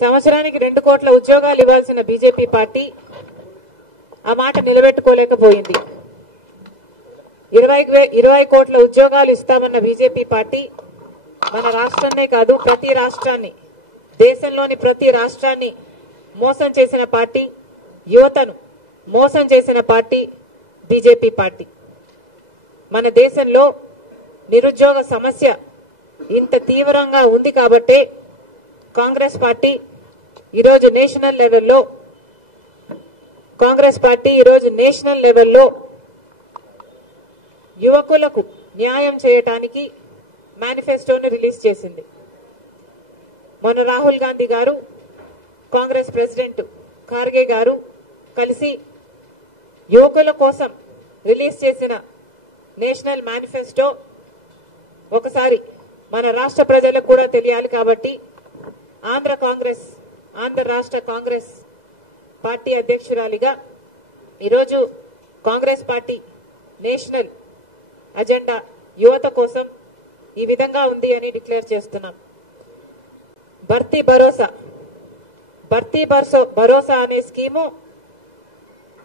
సంవత్సరానికి 2 కోట్ల ఉద్యోగాలు ఇవ్వాల్సిన బీజేపీ పార్టీ ఆ మాట నిలబెట్టుకోలేకపోయింది. 20 కోట్ల ఉద్యోగాలు ఇస్తామన్న బీజేపీ పార్టీ మన రాష్ట్రాన్నే కాదు ప్రతి రాష్ట్రాన్ని, దేశంలోని ప్రతి రాష్ట్రాన్ని మోసం చేసిన పార్టీ, యువతను మోసం చేసిన పార్టీ బీజేపీ పార్టీ. మన దేశంలో నిరుద్యోగ సమస్య ఇంత తీవ్రంగా ఉంది కాబట్టే కాంగ్రెస్ పార్టీ ఈరోజు నేషనల్ లెవెల్లో యువకులకు న్యాయం చేయటానికి మేనిఫెస్టోను రిలీజ్ చేసింది. మొన్న రాహుల్ గాంధీ గారు, కాంగ్రెస్ ప్రెసిడెంట్ ఖార్గే గారు కలిసి యువకుల కోసం రిలీజ్ చేసిన నేషనల్ మేనిఫెస్టో ఒకసారి మన రాష్ట్ర ప్రజలకు కూడా తెలియాలి కాబట్టి ఆంధ్ర రాష్ట్ర కాంగ్రెస్ పార్టీ అధ్యక్షురాలిగా ఈరోజు కాంగ్రెస్ పార్టీ నేషనల్ అజెండా యువత కోసం ఈ విధంగా ఉంది అని డిక్లేర్ చేస్తున్నాం. భర్తీ భరోసా అనే స్కీము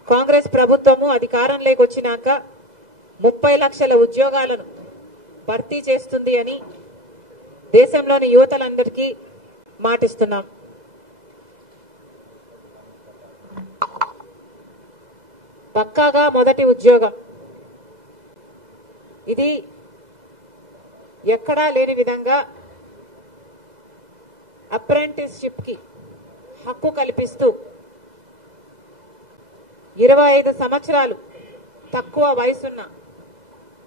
కాంగ్రెస్ ప్రభుత్వము అధికారంలోకి వచ్చినాక 30 లక్షల ఉద్యోగాలను భర్తీ చేస్తుంది అని దేశంలోని యువతలందరికీ మాటిస్తున్నాం. పక్కాగా మొదటి ఉద్యోగం ఇది ఎక్కడా లేని విధంగా అప్రెంటిస్షిప్ కి హక్కు కల్పిస్తూ 25 సంవత్సరాలు తక్కువ వయసున్న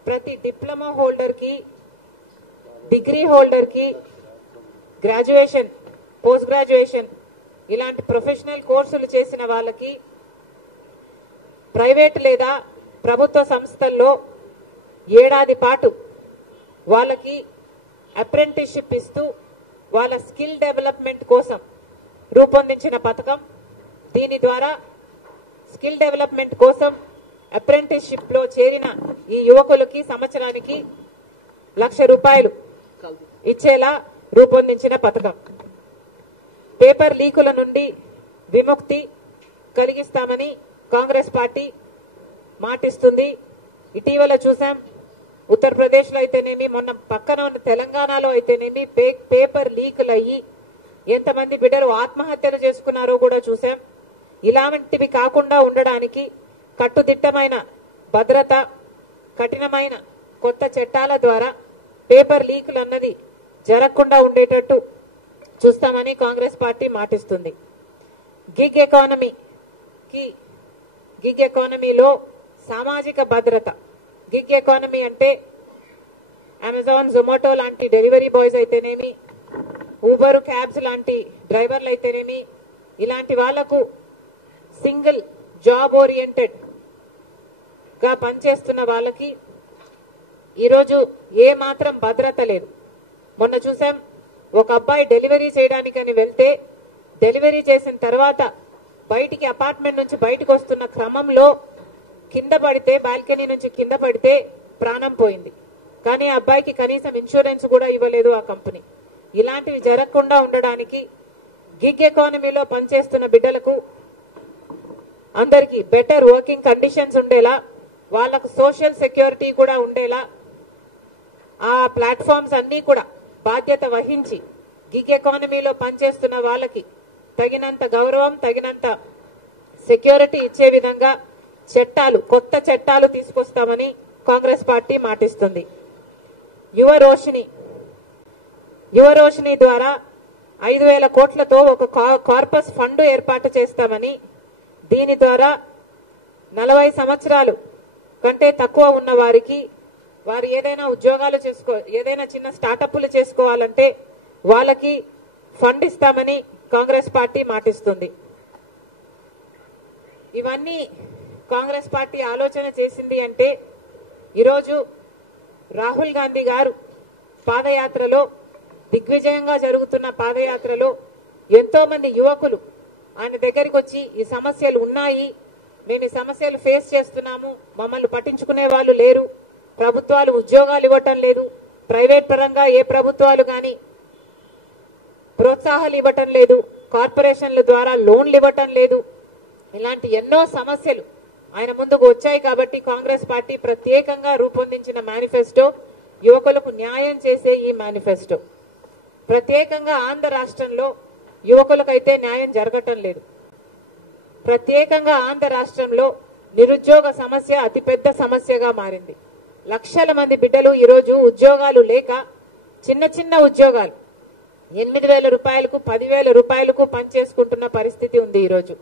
ప్రతి డిప్లొమా హోల్డర్ కి, డిగ్రీ హోల్డర్ కి, గ్రాడ్యుయేషన్, పోస్ట్ గ్రాడ్యుయేషన్ ఇలాంటి ప్రొఫెషనల్ కోర్సులు చేసిన వాళ్ళకి ప్రైవేట్ లేదా ప్రభుత్వ సంస్థల్లో ఏడాది పాటు వాళ్ళకి అప్రెంటిస్షిప్ ఇస్తూ వాళ్ళ స్కిల్ డెవలప్మెంట్ కోసం రూపొందించిన పథకం. దీని ద్వారా స్కిల్ డెవలప్మెంట్ కోసం అప్రెంటిస్షిప్ లో చేరిన ఈ యువకులకి సంవత్సరానికి ₹1,00,000 ఇచ్చేలా రూపొందించిన పథకం. పేపర్ లీకుల నుండి విముక్తి కలిగిస్తామని కాంగ్రెస్ పార్టీ మాటిస్తుంది. ఇటీవల చూసాం, ఉత్తరప్రదేశ్ లో అయితేనేమి, మొన్న పక్కన ఉన్న తెలంగాణలో అయితేనేమి పేపర్ లీకులు అయ్యి ఎంతమంది బిడ్డలు ఆత్మహత్యలు చేసుకున్నారో కూడా చూసాం. ఇలాంటివి కాకుండా ఉండడానికి కట్టుదిట్టమైన భద్రత, కఠినమైన కొత్త చట్టాల ద్వారా పేపర్ లీకులు అన్నది జరగకుండా ఉండేటట్టు చూస్తామని కాంగ్రెస్ పార్టీ మాటిస్తుంది. గిగ్ ఎకానమీలో సామాజిక భద్రత. గిగ్ ఎకానమీ అంటే అమెజాన్, జొమాటో లాంటి డెలివరీ బాయ్స్ అయితేనేమి, ఊబర్, క్యాబ్స్ లాంటి డ్రైవర్లు అయితేనేమి, ఇలాంటి వాళ్లకు సింగిల్ జాబ్ ఓరియంటెడ్ గా పనిచేస్తున్న వాళ్ళకి ఈరోజు ఏ మాత్రం భద్రత లేదు. మొన్న చూసాం, ఒక అబ్బాయి డెలివరీ చేయడానికని వెళ్తే డెలివరీ చేసిన తర్వాత బయటికి అపార్ట్మెంట్ నుంచి బయటకు వస్తున్న క్రమంలో కింద పడితే, బాల్కనీ నుంచి కింద పడితే ప్రాణం పోయింది. కానీ ఆ అబ్బాయికి కనీసం ఇన్సూరెన్స్ కూడా ఇవ్వలేదు ఆ కంపెనీ. ఇలాంటివి జరగకుండా ఉండడానికి గిగ్ ఎకానమీలో పనిచేస్తున్న బిడ్డలకు అందరికీ బెటర్ వర్కింగ్ కండిషన్స్ ఉండేలా, వాళ్లకు సోషల్ సెక్యూరిటీ కూడా ఉండేలా ఆ ప్లాట్ఫామ్స్ అన్ని కూడా బాధ్యత వహించి గిగ్ ఎకానమీలో పనిచేస్తున్న వాళ్ళకి తగినంత గౌరవం, తగినంత సెక్యూరిటీ ఇచ్చే విధంగా కొత్త చట్టాలు తీసుకొస్తామని కాంగ్రెస్ పార్టీ మాటిస్తుంది. యువరోషిని ద్వారా 5,000 కోట్లతో ఒక కార్పస్ ఫండ్ ఏర్పాటు చేస్తామని, దీని ద్వారా 40 సంవత్సరాలు కంటే తక్కువ ఉన్న వారికి వారు ఏదైనా ఉద్యోగాలు ఏదైనా చిన్న స్టార్టప్లు చేసుకోవాలంటే వాళ్ళకి ఫండ్ ఇస్తామని కాంగ్రెస్ పార్టీ మాటిస్తుంది. ఇవన్నీ కాంగ్రెస్ పార్టీ ఆలోచన చేసింది అంటే ఈరోజు రాహుల్ గాంధీ గారు పాదయాత్రలో, దిగ్విజయంగా జరుగుతున్న పాదయాత్రలో ఎంతో మంది యువకులు ఆయన దగ్గరికి వచ్చి ఈ సమస్యలు ఉన్నాయి, మేము ఈ సమస్యలు ఫేస్ చేస్తున్నాము, మమ్మల్ని పట్టించుకునే వాళ్ళు లేరు, ప్రభుత్వాలు ఉద్యోగాలు ఇవ్వటం లేదు, ప్రైవేట్ పరంగా ఏ ప్రభుత్వాలు కానీ ప్రోత్సాహాలు ఇవ్వటం లేదు, కార్పొరేషన్ల ద్వారా లోన్లు ఇవ్వటం లేదు. ఇలాంటి ఎన్నో సమస్యలు ఆయన ముందుకు వచ్చాయి. కాబట్టి కాంగ్రెస్ పార్టీ ప్రత్యేకంగా రూపొందించిన మేనిఫెస్టో యువకులకు న్యాయం చేసే ఈ మేనిఫెస్టో. ప్రత్యేకంగా ఆంధ్ర రాష్ట్రంలో యువకులకైతే న్యాయం జరగటం లేదు. ప్రత్యేకంగా ఆంధ్ర రాష్ట్రంలో నిరుద్యోగ సమస్య అతిపెద్ద సమస్యగా మారింది. లక్షల మంది బిడ్డలు ఈరోజు ఉద్యోగాలు లేక చిన్న చిన్న ఉద్యోగాలు 8,000 రూపాయలకు 10,000 రూపాయలకు పనిచేసుకుంటున్న పరిస్థితి ఉంది ఈరోజు.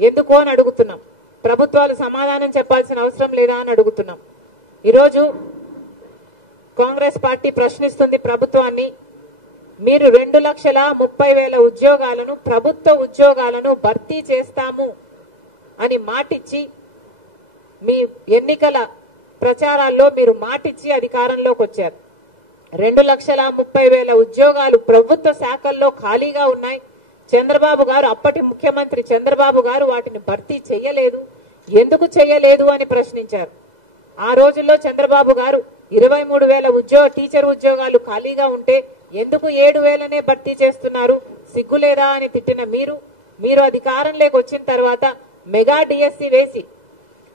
ఎందుకు అని అడుగుతున్నాం. ప్రభుత్వాలు సమాధానం చెప్పాల్సిన అవసరం లేదా అని అడుగుతున్నాం. ఈరోజు కాంగ్రెస్ పార్టీ ప్రశ్నిస్తుంది ప్రభుత్వాన్ని. మీరు 2,30,000 ఉద్యోగాలను, ప్రభుత్వ ఉద్యోగాలను భర్తీ చేస్తాము అని మాటిచ్చి మీ ఎన్నికల ప్రచారాల్లో మీరు మాటిచ్చి అధికారంలోకి వచ్చారు. 2,30,000 ఉద్యోగాలు ప్రభుత్వ శాఖల్లో ఖాళీగా ఉన్నాయి. చంద్రబాబు గారు, అప్పటి ముఖ్యమంత్రి చంద్రబాబు గారు వాటిని భర్తీ చేయలేదు. ఎందుకు చేయలేదు అని ప్రశ్నించారు. ఆ రోజుల్లో చంద్రబాబు గారు 23,000 టీచర్ ఉద్యోగాలు ఖాళీగా ఉంటే ఎందుకు 7,000నే భర్తీ చేస్తున్నారు, సిగ్గులేదా అని తిట్టిన మీరు అధికారంలోకి వచ్చిన తర్వాత మెగా డిఎస్సి వేసి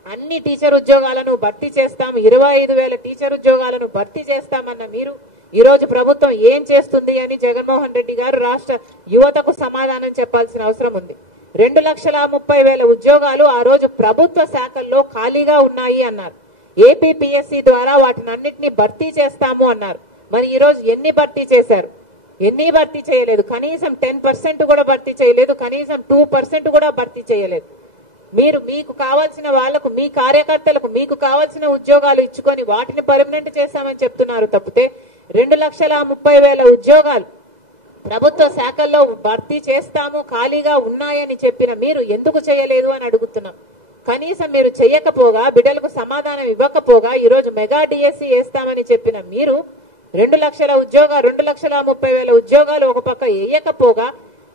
అన్ని టీచర్ ఉద్యోగాలను భర్తీ చేస్తాం, 25,000 టీచర్ ఉద్యోగాలను భర్తీ చేస్తామన్న మీరు ఈరోజు ప్రభుత్వం ఏం చేస్తుంది అని జగన్మోహన్ రెడ్డి గారు రాష్ట్ర యువతకు సమాధానం చెప్పాల్సిన అవసరం ఉంది. 2,30,000 ఉద్యోగాలు ఆ రోజు ప్రభుత్వ శాఖల్లో ఖాళీగా ఉన్నాయి అన్నారు. ఏపీపీఎస్సీ ద్వారా వాటిని అన్నింటినీ భర్తీ చేస్తాము అన్నారు. మరి ఈ రోజు ఎన్ని భర్తీ చేశారు? ఎన్ని భర్తీ చేయలేదు. కనీసం 10% కూడా భర్తీ చేయలేదు. కనీసం 2% కూడా భర్తీ చేయలేదు. మీరు మీకు కావాల్సిన వాళ్లకు, మీ కార్యకర్తలకు మీకు కావాల్సిన ఉద్యోగాలు ఇచ్చుకొని వాటిని పర్మనెంట్ చేస్తామని చెప్తున్నారు తప్పితే 2,30,000 ఉద్యోగాలు ప్రభుత్వ శాఖల్లో భర్తీ చేస్తాము, ఖాళీగా ఉన్నాయని చెప్పిన మీరు ఎందుకు చేయలేదు అని అడుగుతున్నాం. కనీసం మీరు చేయకపోగా, బిడ్డలకు సమాధానం ఇవ్వకపోగా ఈరోజు మెగా డిఎస్సి వేస్తామని చెప్పిన మీరు 2,30,000 ఉద్యోగాలు ఒక పక్క వేయకపోగా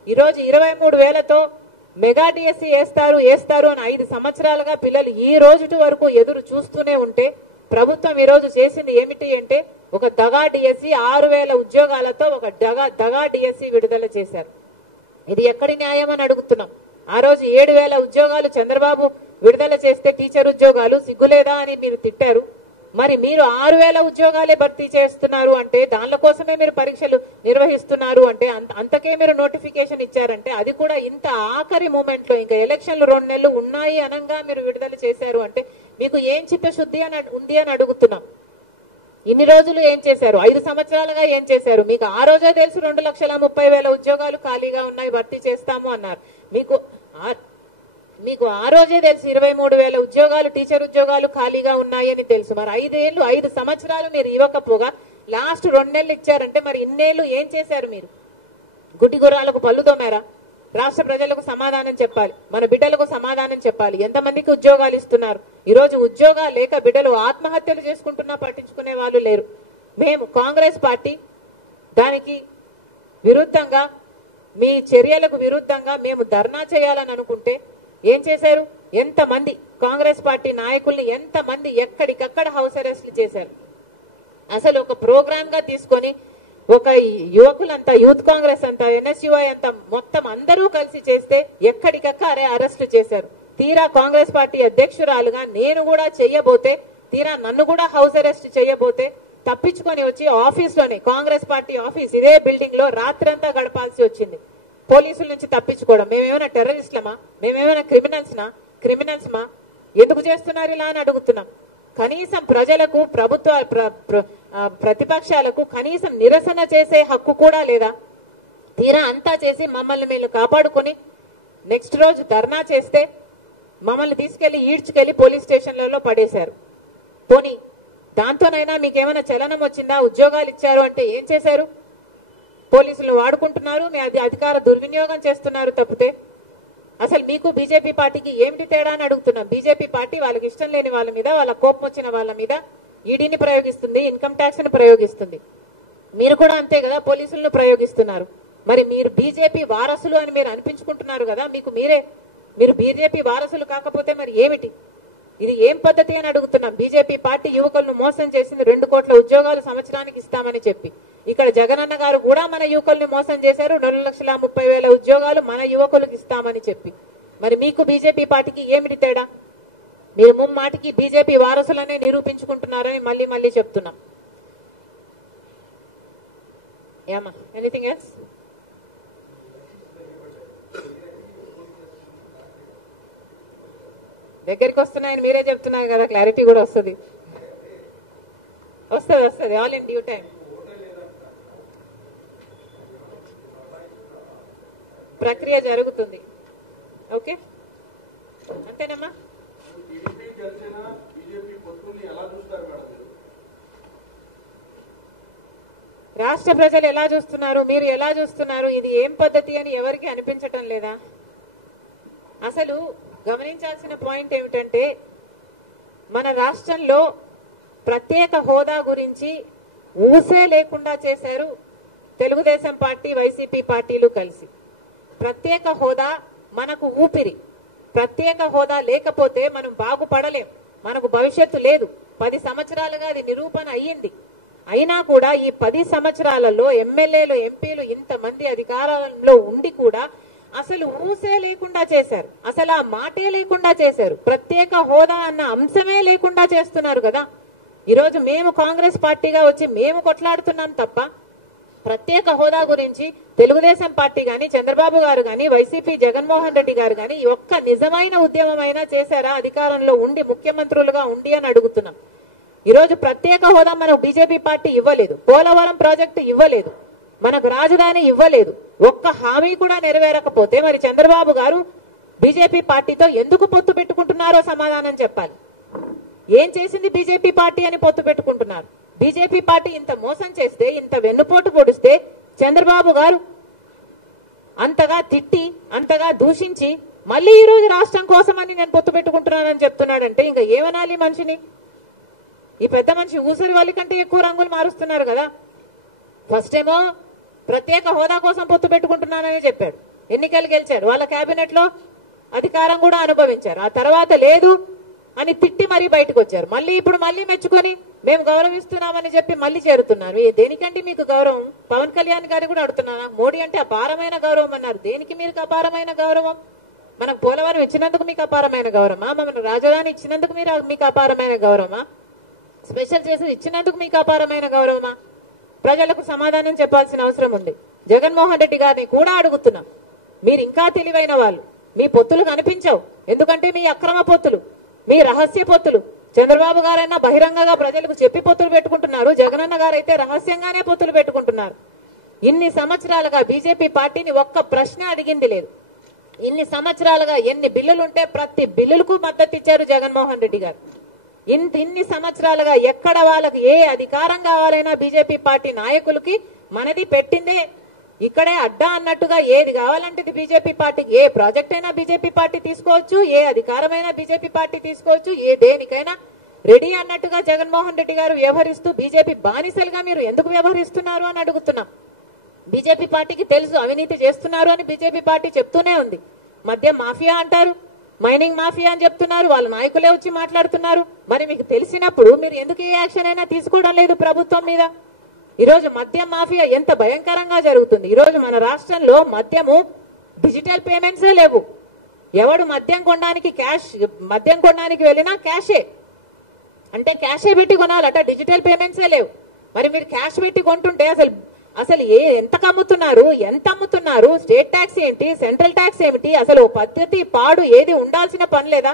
ఈరోజు 23,000తో మెగా డిఎస్సి వేస్తారు అని 5 సంవత్సరాలుగా పిల్లలు ఈ రోజు వరకు ఎదురు చూస్తూనే ఉంటే ప్రభుత్వం ఈరోజు చేసింది ఏమిటి అంటే ఒక దగా డిఎస్సి 6,000 ఉద్యోగాలతో ఒక దగా డిఎస్సి విడుదల చేశారు. ఇది ఎక్కడి న్యాయం అని అడుగుతున్నాం. ఆ రోజు 7,000 ఉద్యోగాలు చంద్రబాబు విడుదల చేస్తే టీచర్ ఉద్యోగాలు సిగ్గులేదా అని మీరు తిట్టారు. మరి మీరు 6,000 ఉద్యోగాలే భర్తీ చేస్తున్నారు అంటే, దానిల కోసమే మీరు పరీక్షలు నిర్వహిస్తున్నారు అంటే, అంతకే మీరు నోటిఫికేషన్ ఇచ్చారంటే, అది కూడా ఇంత ఆఖరి మూమెంట్ లో ఇంకా ఎలక్షన్లు 2 నెలలు ఉన్నాయి అనంగా మీరు విడుదల చేశారు అంటే మీకు ఏం చిత్తశుద్ధి ఉంది అని అడుగుతున్నాం. ఇన్ని రోజులు ఏం చేశారు? 5 సంవత్సరాలుగా ఏం చేశారు? మీకు ఆ రోజే తెలుసు 2,30,000 ఉద్యోగాలు ఖాళీగా ఉన్నాయి, భర్తీ చేస్తాము అన్నారు. మీకు ఆ రోజే తెలుసు 23,000 ఉద్యోగాలు, టీచర్ ఉద్యోగాలు ఖాళీగా ఉన్నాయని తెలుసు. మరి 5 సంవత్సరాలు మీరు ఇవ్వకపోగా లాస్ట్ 2 నెలలు ఇచ్చారంటే మరి ఇన్నేళ్లు ఏం చేశారు? మీరు గుడ్డి గుర్రాలకు పళ్ళు తోమారా? రాష్ట్ర ప్రజలకు సమాధానం చెప్పాలి, మన బిడ్డలకు సమాధానం చెప్పాలి. ఎంతమందికి ఉద్యోగాలు ఇస్తున్నారు? ఈరోజు ఉద్యోగాలు లేక బిడ్డలు ఆత్మహత్యలు చేసుకుంటున్నా పట్టించుకునే వాళ్ళు లేరు. మేము కాంగ్రెస్ పార్టీ దానికి విరుద్ధంగా, మీ చర్యలకు విరుద్ధంగా మేము ధర్నా చేయాలని అనుకుంటే ఏం చేశారు? ఎంతమంది కాంగ్రెస్ పార్టీ నాయకుల్ని ఎంతమంది ఎక్కడికక్కడ హౌస్ అరెస్ట్లు చేశారు. అసలు ఒక ప్రోగ్రామ్ గా తీసుకొని ఒక యువకులంతా, యూత్ కాంగ్రెస్ అంతా, ఎన్ఎస్యుఐ అంతా మొత్తం అందరూ కలిసి చేస్తే ఎక్కడికక్కడే అరెస్టు చేశారు. తీరా కాంగ్రెస్ పార్టీ అధ్యక్షురాలుగా నేను కూడా చెయ్యబోతే, తీరా నన్ను కూడా హౌస్ అరెస్ట్ చేయబోతే తప్పించుకొని వచ్చి ఆఫీస్లోనే, కాంగ్రెస్ పార్టీ ఆఫీస్ ఇదే బిల్డింగ్ లో రాత్రంతా గడపాల్సి వచ్చింది. పోలీసుల నుంచి తప్పించుకోవడం. మేమేమైనా టెర్రరిస్టులమా? మేమేమైనా క్రిమినల్స్మా? ఎందుకు చేస్తున్నారు ఇలా అని అడుగుతున్నాం. కనీసం ప్రజలకు, ప్రతిపక్షాలకు కనీసం నిరసన చేసే హక్కు కూడా లేదా? తీరా అంతా చేసి మమ్మల్ని మేము కాపాడుకొని నెక్స్ట్ రోజు ధర్నా చేస్తే మమ్మల్ని తీసుకెళ్లి ఈడ్చుకెళ్లి పోలీస్ స్టేషన్లలో పడేశారు. పోనీ దాంతోనైనా మీకేమైనా చలనం వచ్చిందా? ఉద్యోగాలు ఇచ్చారు అంటే ఏం చేశారు? పోలీసులు వాడుకుంటున్నారు, మీ అధికార దుర్వినియోగం చేస్తున్నారు తప్పితే అసలు మీకు బీజేపీ పార్టీకి ఏమిటి తేడా అని అడుగుతున్నాం. బీజేపీ పార్టీ వాళ్ళకి ఇష్టం లేని వాళ్ళ మీద, వాళ్ళ కోపం వచ్చిన వాళ్ళ మీద ఈడీని ప్రయోగిస్తుంది, ఇన్కమ్ ట్యాక్స్ ని ప్రయోగిస్తుంది. మీరు కూడా అంతే కదా, పోలీసులను ప్రయోగిస్తున్నారు. మరి మీరు బీజేపీ వారసులు అని మీరు అనిపించుకుంటున్నారు కదా, మీరు బీజేపీ వారసులు కాకపోతే మరి ఏమిటి? ఇది ఏం పద్ధతి అని అడుగుతున్నాం. బీజేపీ పార్టీ యువకులను మోసం చేసింది. 2 కోట్ల ఉద్యోగాలు సంవత్సరానికి ఇస్తామని చెప్పి ఇక్కడ జగనన్న గారు కూడా మన యువకుల్ని మోసం చేశారు. 2,30,000 ఉద్యోగాలు మన యువకులకు ఇస్తామని చెప్పి. మరి మీకు బీజేపీ పార్టీకి ఏమిటి తేడా? మీరు ముమ్మాటికి బీజేపీ వారసులనే నిరూపించుకుంటున్నారని మళ్ళీ మళ్ళీ చెప్తున్నాం. ఏమా ఎనీథింగ్ ఎల్స్? దగ్గరికి వస్తున్నాయని మీరే చెప్తున్నారు కదా, క్లారిటీ కూడా వస్తుంది. వస్తుంది ఆల్ ఇన్ డ్యూ టైం. ప్రక్రియ జరుగుతుంది. ఓకే, అంతేనమ్మా. రాష్ట్ర ప్రజలు ఎలా చూస్తున్నారు, మీరు ఎలా చూస్తున్నారు? ఇది ఏం పద్ధతి అని ఎవరికి అనిపించటం లేదా? అసలు గమనించాల్సిన పాయింట్ ఏమిటంటే, మన రాష్ట్రంలో ప్రత్యేక హోదా గురించి ఊసే లేకుండా చేశారు తెలుగుదేశం పార్టీ వైసీపీ పార్టీలు కలిసి. ప్రత్యేక హోదా మనకు ఊపిరి. ప్రత్యేక హోదా లేకపోతే మనం బాగుపడలేం, మనకు భవిష్యత్తు లేదు. 10 సంవత్సరాలుగా అది నిరూపణ అయ్యింది. అయినా కూడా ఈ 10 సంవత్సరాలలో ఎమ్మెల్యేలు ఎంపీలు ఇంతమంది అధికారంలో ఉండి కూడా అసలు ఊసే లేకుండా చేశారు. అసలు ఆ మాటే లేకుండా చేశారు. ప్రత్యేక హోదా అన్న అంశమే లేకుండా చేస్తున్నారు కదా. ఈరోజు మేము కాంగ్రెస్ పార్టీగా వచ్చి మేము కొట్లాడుతున్నాం తప్ప ప్రత్యేక హోదా గురించి తెలుగుదేశం పార్టీ గాని, చంద్రబాబు గారు గాని, వైసీపీ జగన్మోహన్ రెడ్డి గారు గాని ఒక్క నిజమైన ఉద్యమమైనా చేశారా అధికారంలో ఉండి, ముఖ్యమంత్రులుగా ఉండి అని అడుగుతున్నాం. ఈరోజు ప్రత్యేక హోదా మనకు బీజేపీ పార్టీ ఇవ్వలేదు. పోలవరం ప్రాజెక్టు ఇవ్వలేదు. మనకు రాజధాని ఇవ్వలేదు. ఒక్క హామీ కూడా నెరవేరకపోతే మరి చంద్రబాబు గారు బీజేపీ పార్టీతో ఎందుకు పొత్తు పెట్టుకుంటున్నారో సమాధానం చెప్పాలి. ఏం చేసింది బీజేపీ పార్టీ అని పొత్తు పెట్టుకుంటున్నారు? బీజేపీ పార్టీ ఇంత మోసం చేస్తే, ఇంత వెన్నుపోటు పొడిస్తే చంద్రబాబు గారు అంతగా తిట్టి, అంతగా దూషించి మళ్ళీ ఈ రోజు రాష్ట్రం కోసమని నేను పొత్తు పెట్టుకుంటున్నానని చెప్తున్నాడంటే ఇంకా ఏమనాలి మనిషిని? ఈ పెద్ద మనిషి ఊసరి వాళ్ళ కంటే ఎక్కువ రంగులు మారుస్తున్నారు కదా. ఫస్ట్ ఏమో ప్రత్యేక హోదా కోసం పొత్తు పెట్టుకుంటున్నానని చెప్పాడు. ఎన్నికలు గెలిచారు, వాళ్ళ కేబినెట్ లో అధికారం కూడా అనుభవించారు. ఆ తర్వాత లేదు అని తిట్టి మరీ బయటకు వచ్చారు. మళ్ళీ ఇప్పుడు మళ్ళీ మెచ్చుకొని మేము గౌరవిస్తున్నామని చెప్పి మళ్ళీ చేరుతున్నారు. దేనికంటే మీకు గౌరవం? పవన్ కళ్యాణ్ గారు కూడా అడుగుతున్నాను, మోడీ అంటే అపారమైన గౌరవం అన్నారు. దేనికి మీకు అపారమైన గౌరవం? మనకు పోలవరం ఇచ్చినందుకు మీకు అపారమైన గౌరవమా? మన రాజధాని ఇచ్చినందుకు మీకు అపారమైన గౌరవమా? స్పెషల్ చేసి ఇచ్చినందుకు మీకు అపారమైన గౌరవమా? ప్రజలకు సమాధానం చెప్పాల్సిన అవసరం ఉంది. జగన్మోహన్ రెడ్డి గారిని కూడా అడుగుతున్నాం, మీరు ఇంకా తెలివైన వాళ్ళు. మీ పొత్తులు కనిపించవు, ఎందుకంటే మీ అక్రమ పొత్తులు, మీ రహస్య పొత్తులు. చంద్రబాబు గారైనా బహిరంగంగా ప్రజలకు చెప్పి పొత్తులు పెట్టుకుంటున్నారు. జగనన్న గారైతే రహస్యంగానే పొత్తులు పెట్టుకుంటున్నారు. ఇన్ని సంవత్సరాలుగా బీజేపీ పార్టీని ఒక్క ప్రశ్న అడిగింది లేదు. ఇన్ని సంవత్సరాలుగా ఎన్ని బిల్లులుంటే ప్రతి బిల్లులకు మద్దతు ఇచ్చారు జగన్మోహన్ రెడ్డి గారు. ఇన్ని సంవత్సరాలుగా ఎక్కడ వాళ్ళకి ఏ అధికారం కావాలైనా బీజేపీ పార్టీ నాయకులకి మనది పెట్టిందే. ఇక్కడే అడ్డా అన్నట్టుగా ఏది కావాలంటే బీజేపీ పార్టీకి, ఏ ప్రాజెక్ట్ అయినా బీజేపీ పార్టీ తీసుకోవచ్చు, ఏ అధికారమైనా బీజేపీ పార్టీ తీసుకోవచ్చు, ఏ దేనికైనా రెడీ అన్నట్టుగా జగన్మోహన్ రెడ్డి గారు వ్యవహరిస్తూ బీజేపీ బానిసలుగా మీరు ఎందుకు వ్యవహరిస్తున్నారు అని అడుగుతున్నాం. బీజేపీ పార్టీకి తెలుసు అవినీతి చేస్తున్నారు అని బీజేపీ పార్టీ చెప్తూనే ఉంది. మద్యం మాఫియా అంటారు, మైనింగ్ మాఫియా అని చెప్తున్నారు, వాళ్ళ నాయకులే వచ్చి మాట్లాడుతున్నారు. మరి మీకు తెలిసినప్పుడు మీరు ఎందుకు ఏ యాక్షన్ అయినా తీసుకోవడం లేదు ప్రభుత్వం మీద? ఈరోజు మద్యం మాఫియా ఎంత భయంకరంగా జరుగుతుంది. ఈరోజు మన రాష్ట్రంలో మద్యము డిజిటల్ పేమెంట్సే లేవు. ఎవడు మద్యం కొనడానికి వెళ్ళినా క్యాషే, అంటే క్యాషే పెట్టి కొనాలట, డిజిటల్ పేమెంట్సే లేవు. మరి మీరు క్యాష్ పెట్టి కొంటుంటే అసలు ఎంత అమ్ముతున్నారు? స్టేట్ ట్యాక్స్ ఏంటి, సెంట్రల్ ట్యాక్స్ ఏమిటి? అసలు పద్ధతి పాడు ఏది ఉండాల్సిన పని లేదా?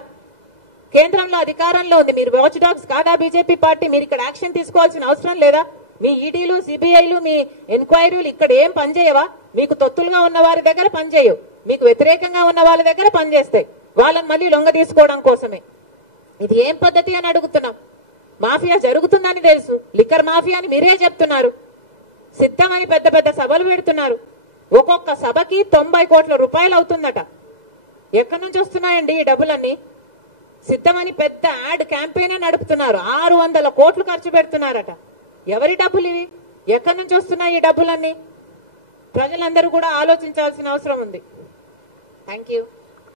కేంద్రంలో అధికారంలో ఉంది, మీరు వాచ్ డాగ్స్ కాదా బీజేపీ పార్టీ? మీరు ఇక్కడ యాక్షన్ తీసుకోవాల్సిన అవసరం లేదా? మీ ఈడీలు, సిబిఐలు, మీ ఎంక్వైరీలు ఇక్కడ ఏం పనిచేయవా? మీకు తొత్తులుగా ఉన్న వారి దగ్గర పనిచేయవు, మీకు వ్యతిరేకంగా ఉన్న వాళ్ళ దగ్గర పనిచేస్తాయి. వాళ్ళని మళ్ళీ లొంగ తీసుకోవడం కోసమే. ఇది ఏం పద్ధతి అని అడుగుతున్నాం. మాఫియా జరుగుతుందని తెలుసు, లిక్కర్ మాఫియా అని మీరే చెప్తున్నారు. సిద్ధమని పెద్ద పెద్ద సభలు పెడుతున్నారు. ఒక్కొక్క సభకి 90 కోట్ల రూపాయలు అవుతుందట. ఎక్కడి నుంచి వస్తున్నాయండి ఈ డబ్బులన్నీ? సిద్ధమని పెద్ద యాడ్ క్యాంపెయిన్ నడుపుతున్నారు. 600 కోట్లు ఖర్చు పెడుతున్నారట. ఎవరి డబ్బులు ఇవి? ఎక్కడి నుంచి వస్తున్నాయి ఈ డబ్బులన్నీ? ప్రజలందరూ కూడా ఆలోచించాల్సిన అవసరం ఉంది. Thank you.